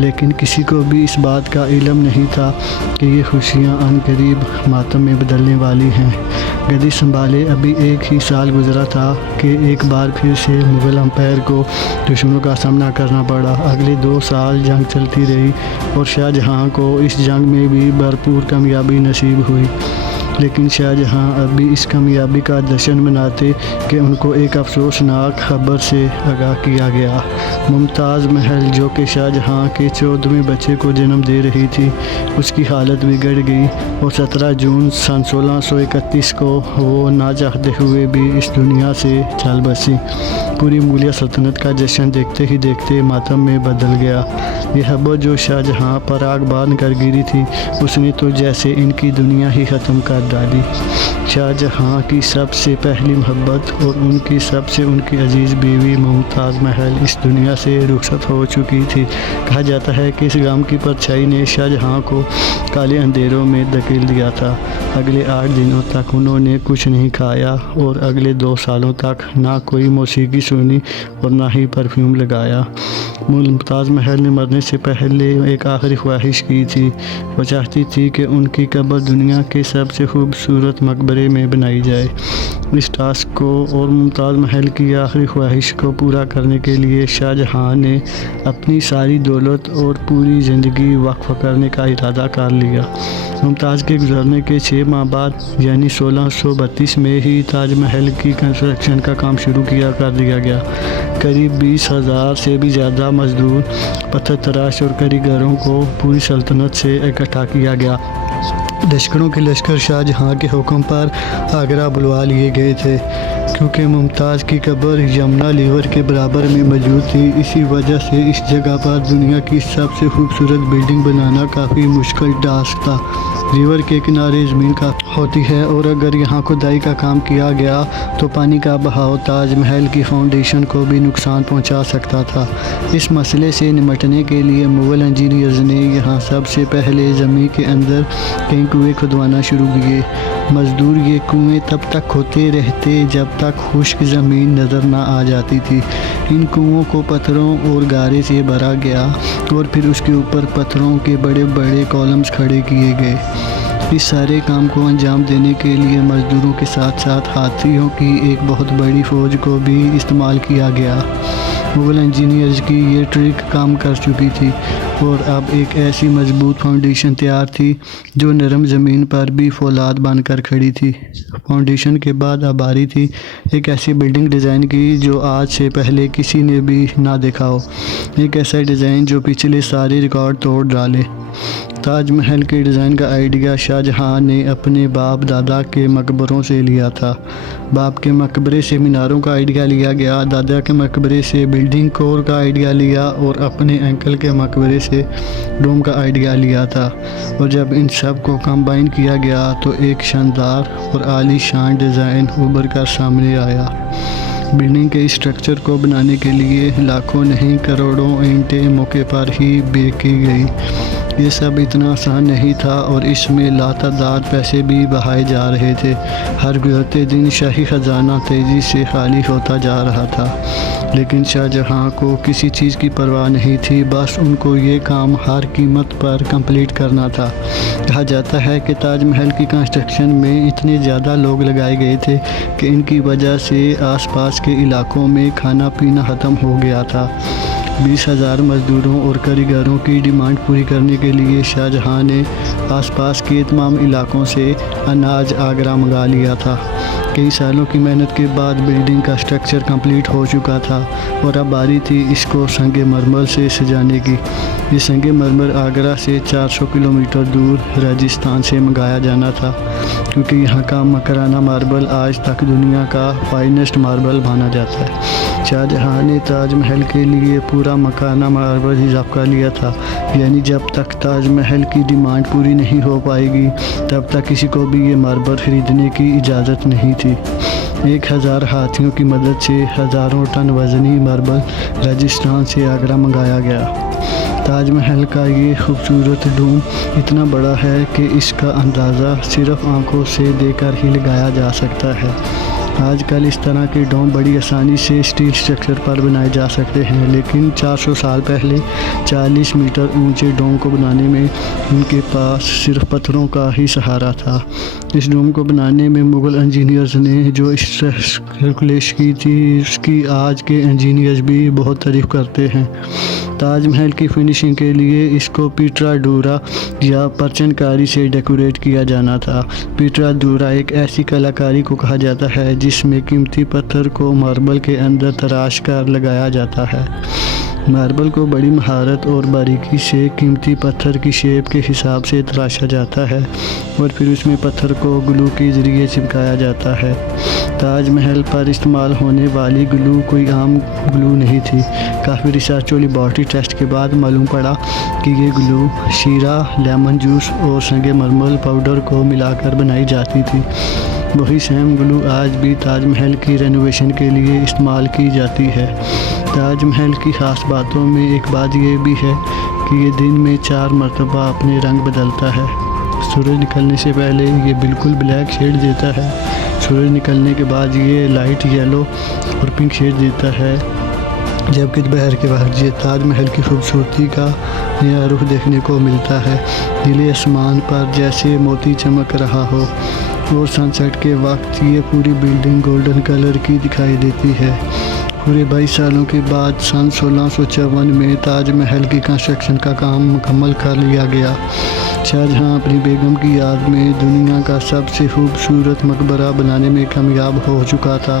لیکن کسی کو بھی اس بات کا علم نہیں تھا کہ یہ خوشیاں عن قریب ماتم میں بدلنے والی ہیں۔ گدی سنبھالے ابھی 1 ہی سال گزرا تھا کہ ایک بار پھر سے مغل امپائر کو دشمنوں کا سامنا کرنا پڑا۔ اگلے 2 سال جنگ چلتی رہی اور شاہ جہاں کو اس جنگ میں بھی بھرپور کامیابی نصیب ہوئی، لیکن شاہ جہاں اب بھی اس کامیابی کا جشن مناتے کہ ان کو ایک افسوسناک خبر سے آگاہ کیا گیا۔ ممتاز محل جو کہ شاہ جہاں کے 14ویں بچے کو جنم دے رہی تھی، اس کی حالت بگڑ گئی اور 17 جون سن 1631 کو وہ نہ چاہتے ہوئے بھی اس دنیا سے چل بسی۔ پوری مغلیہ سلطنت کا جشن دیکھتے ہی دیکھتے ماتم میں بدل گیا۔ یہ خبر جو شاہ جہاں پر آگ باندھ کر گری تھی، اس نے تو جیسے ان کی دنیا ہی ختم کر ڈالی۔ شاہ جہاں کی سب سے پہلی محبت اور ان کی عزیز بیوی ممتاز محل اس دنیا سے رخصت ہو چکی تھی۔ کہا جاتا ہے کہ اس غم کی پرچھائی نے شاہ جہاں کو کالے اندھیروں میں دھکیل دیا تھا۔ اگلے 8 دنوں تک انہوں نے کچھ نہیں کھایا اور اگلے 2 سالوں تک نہ کوئی موسیقی سنی اور نہ ہی پرفیوم لگایا۔ ممتاز محل نے مرنے سے پہلے ایک آخری خواہش کی تھی۔ وہ چاہتی تھی کہ ان کی قبر دنیا کے سب سے خوبصورت مقبرے میں بنائی جائے۔ اس ٹاسک کو اور ممتاز محل کی آخری خواہش کو پورا کرنے کے لیے شاہ جہاں نے اپنی ساری دولت اور پوری زندگی وقف کرنے کا ارادہ کر لیا۔ ممتاز کے گزرنے کے 6 ماہ بعد یعنی 1632 میں ہی تاج محل کی کنسٹرکشن کا کام شروع کر دیا گیا۔ قریب 20,000 سے بھی زیادہ مزدور، پتھر تراش اور کاریگروں کو پوری سلطنت سے اکٹھا کیا گیا۔ لشکروں کے لشکر شاہ جہاں کے حکم پر آگرہ بلوا لیے گئے تھے، کیونکہ ممتاز کی قبر یمنا لیور کے برابر میں موجود تھی۔ اسی وجہ سے اس جگہ پر دنیا کی سب سے خوبصورت بلڈنگ بنانا کافی مشکل ٹاسک تھا۔ ریور کے کنارے زمین کافی ہوتی ہے اور اگر یہاں کھدائی کا کام کیا گیا تو پانی کا بہاؤ تاج محل کی فاؤنڈیشن کو بھی نقصان پہنچا سکتا تھا۔ اس مسئلے سے نمٹنے کے لیے مغل انجینئرز نے یہاں سب سے پہلے زمین کے اندر کئی کنویں کھدوانا شروع کیے۔ مزدور یہ کنویں تب تک کھودتے رہتے جب تک خشک زمین نظر نہ آ جاتی تھی۔ ان کنووں کو پتھروں اور گارے سے بھرا گیا اور پھر اس کے اوپر پتھروں کے بڑے بڑے کالمز کھڑے کیے گئے۔ اس سارے کام کو انجام دینے کے لیے مزدوروں کے ساتھ ساتھ ہاتھیوں کی ایک بہت بڑی فوج کو بھی استعمال کیا گیا۔ مغل انجینئرز کی یہ ٹرک کام کر چکی تھی اور اب ایک ایسی مضبوط فاؤنڈیشن تیار تھی جو نرم زمین پر بھی فولاد بن کر کھڑی تھی۔ فاؤنڈیشن کے بعد اب آ رہی تھی ایک ایسی بلڈنگ ڈیزائن کی جو آج سے پہلے کسی نے بھی نہ دیکھا ہو، ایک ایسا ڈیزائن جو پچھلے سارے ریکارڈ توڑ ڈالے۔ تاج محل کے ڈیزائن کا آئیڈیا شاہ جہاں نے اپنے باپ دادا کے مقبروں سے لیا تھا۔ باپ کے مقبرے سے میناروں کا آئیڈیا لیا گیا، دادا کے مقبرے سے بلڈنگ کور کا آئیڈیا لیا اور اپنے انکل کے مقبرے سے ڈوم کا آئیڈیا لیا تھا، اور جب ان سب کو کمبائن کیا گیا تو ایک شاندار اور عالی شان ڈیزائن ابھر کر سامنے آیا۔ بلڈنگ کے اسٹرکچر کو بنانے کے لیے لاکھوں نہیں کروڑوں اینٹیں موقع پر ہی بیک کی گئی۔ یہ سب اتنا آسان نہیں تھا اور اس میں لاتعداد پیسے بھی بہائے جا رہے تھے۔ ہر گزرتے دن شاہی خزانہ تیزی سے خالی ہوتا جا رہا تھا، لیکن شاہ جہاں کو کسی چیز کی پرواہ نہیں تھی، بس ان کو یہ کام ہر قیمت پر کمپلیٹ کرنا تھا۔ کہا جاتا ہے کہ تاج محل کی کنسٹرکشن میں اتنے زیادہ لوگ لگائے گئے تھے کہ ان کی وجہ سے آس پاس کے علاقوں میں کھانا پینا ختم ہو گیا تھا۔ 20,000 مزدوروں اور کاریگروں کی ڈیمانڈ پوری کرنے کے لیے شاہ جہاں نے آس پاس کے تمام علاقوں سے اناج آگرہ منگا لیا تھا۔ کئی سالوں کی محنت کے بعد بلڈنگ کا اسٹرکچر کمپلیٹ ہو چکا تھا اور اب باری تھی اس کو سنگ مرمر سے سجانے کی۔ یہ سنگ مرمر آگرہ سے 400 کلومیٹر دور راجستھان سے منگایا جانا تھا، کیونکہ یہاں کا مکرانہ ماربل آج تک دنیا کا فائنسٹ ماربل مانا جاتا ہے۔ شاہ جہاں نے تاج محل کے لیے پورا مکرانہ ماربل ریزرو کر لیا تھا، یعنی جب تک تاج محل کی ڈیمانڈ پوری نہیں ہو پائے گی تب تک کسی کو بھی یہ ماربل خریدنے کی اجازت نہیں تھی۔ 1000 ہاتھیوں کی مدد سے ہزاروں ٹن وزنی ماربل راجستھان سے آگرہ منگایا گیا۔ تاج محل کا یہ خوبصورت ڈوم اتنا بڑا ہے کہ اس کا اندازہ صرف آنکھوں سے دیکھ کر ہی لگایا جا سکتا ہے۔ آج کل اس طرح کے ڈوم بڑی آسانی سے اسٹیل اسٹرکچر پر بنائے جا سکتے ہیں، لیکن 400 سال پہلے 40 میٹر اونچے ڈوم کو بنانے میں ان کے پاس صرف پتھروں کا ہی سہارا تھا۔ اس ڈوم کو بنانے میں مغل انجینئرز نے جو کیلکولیشن کی تھی اس کی آج کے انجینئرز بھی بہت تعریف کرتے ہیں۔ تاج محل کی فنشنگ کے لیے اس کو پیٹرا ڈورا یا پرچن کاری سے ڈیکوریٹ کیا جانا تھا۔ پیٹرا ڈورا ایک ایسی کلاکاری کو کہا جاتا ہے جس میں قیمتی پتھر کو ماربل کے اندر تراش کر لگایا جاتا ہے۔ ماربل کو بڑی مہارت اور باریکی سے قیمتی پتھر کی شیپ کے حساب سے تراشا جاتا ہے اور پھر اس میں پتھر کو گلو کے ذریعے چپکایا جاتا ہے۔ تاج محل پر استعمال ہونے والی گلو کوئی عام گلو نہیں تھی۔ کافی ریسرچ اور لیبارٹری ٹیسٹ کے بعد معلوم پڑا کہ یہ گلو شیرہ، لیمن جوس اور سنگ مرمر پاؤڈر کو ملا کر بنائی جاتی تھی۔ وہی سیم گلو آج بھی تاج محل کی رینوویشن کے لیے استعمال کی جاتی ہے۔ تاج محل کی خاص باتوں میں ایک بات یہ بھی ہے کہ یہ دن میں 4 مرتبہ اپنے رنگ بدلتا ہے۔ سورج نکلنے سے پہلے یہ بالکل بلیک شیڈ دیتا ہے، سورج نکلنے کے بعد یہ لائٹ یلو اور پنک شیڈ دیتا ہے، جبکہ دوپہر کے وقت یہ تاج محل کی خوبصورتی کا نیا رخ دیکھنے کو ملتا ہے۔ نیلے آسمان پر جیسے موتی چمک رہا ہو اور سن سیٹ کے وقت یہ پوری بلڈنگ گولڈن کلر کی دکھائی دیتی ہے۔ پورے 22 سالوں کے بعد سن 1654 میں تاج محل کی کنسٹرکشن کا کام مکمل کر لیا گیا۔ شاہجہاں اپنی بیگم کی یاد میں دنیا کا سب سے خوبصورت مقبرہ بنانے میں کامیاب ہو چکا تھا۔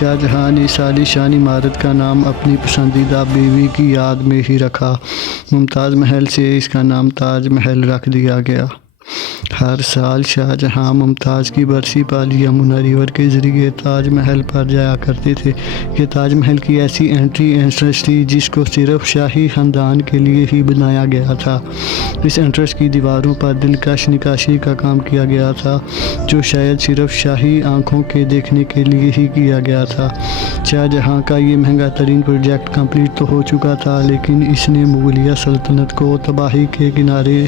شاہجہاں نے اس عالیشان عمارت کا نام اپنی پسندیدہ بیوی کی یاد میں ہی رکھا۔ ممتاز محل سے اس کا نام تاج محل رکھ دیا گیا۔ ہر سال شاہجہاں ممتاز کی برسی پر یمنا ریور کے ذریعے تاج محل پر جایا کرتے تھے۔ یہ تاج محل کی ایسی انٹرسٹ تھی جس کو صرف شاہی خاندان کے لیے ہی بنایا گیا تھا۔ اس انٹرسٹ کی دیواروں پر دلکش نقاشی کا کام کیا گیا تھا جو شاید صرف شاہی آنکھوں کے دیکھنے کے لیے ہی کیا گیا تھا۔ شاہجہاں کا یہ مہنگا ترین پروجیکٹ کمپلیٹ تو ہو چکا تھا، لیکن اس نے مغلیہ سلطنت کو تباہی کے کنارے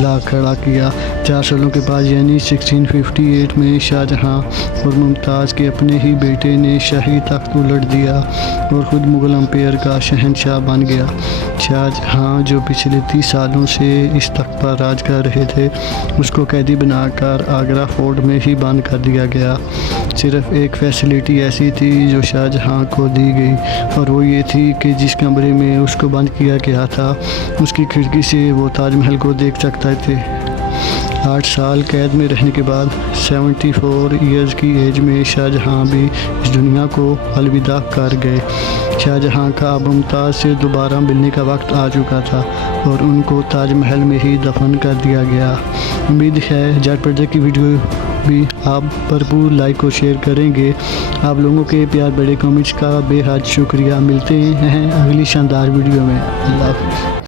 لا کھڑا کیا۔ 4 سالوں کے بعد یعنی 1658 میں شاہجہاں اور ممتاز کے اپنے ہی بیٹے نے شاہی تخت الٹ دیا اور خود مغل امپائر کا شہنشاہ بن گیا۔ شاہجہاں جو پچھلے 30 سالوں سے اس تخت پر راج کر رہے تھے، اس کو قیدی بنا کر آگرہ فورٹ میں ہی بند کر دیا گیا۔ صرف ایک فیسلٹی ایسی تھی جو شاہجہاں کو دی گئی اور وہ یہ تھی کہ جس کمرے میں اس کو بند کیا گیا تھا اس کی کھڑکی سے وہ تاج محل کو دیکھ سکتے تھے۔ 8 سال قید میں رہنے کے بعد 74 ایئرز کی ایج میں شاہجہاں بھی اس دنیا کو الوداع کر گئے۔ شاہجہاں کا اب ممتاز سے دوبارہ ملنے کا وقت آ چکا تھا اور ان کو تاج محل میں ہی دفن کر دیا گیا۔ امید ہے جٹ پروجیکٹ کی ویڈیو بھی آپ بھرپور لائک اور شیئر کریں گے۔ آپ لوگوں کے پیار بڑے کمنٹس کا بے حد شکریہ۔ ملتے ہیں اگلی شاندار ویڈیو میں۔ اللہ حافظ۔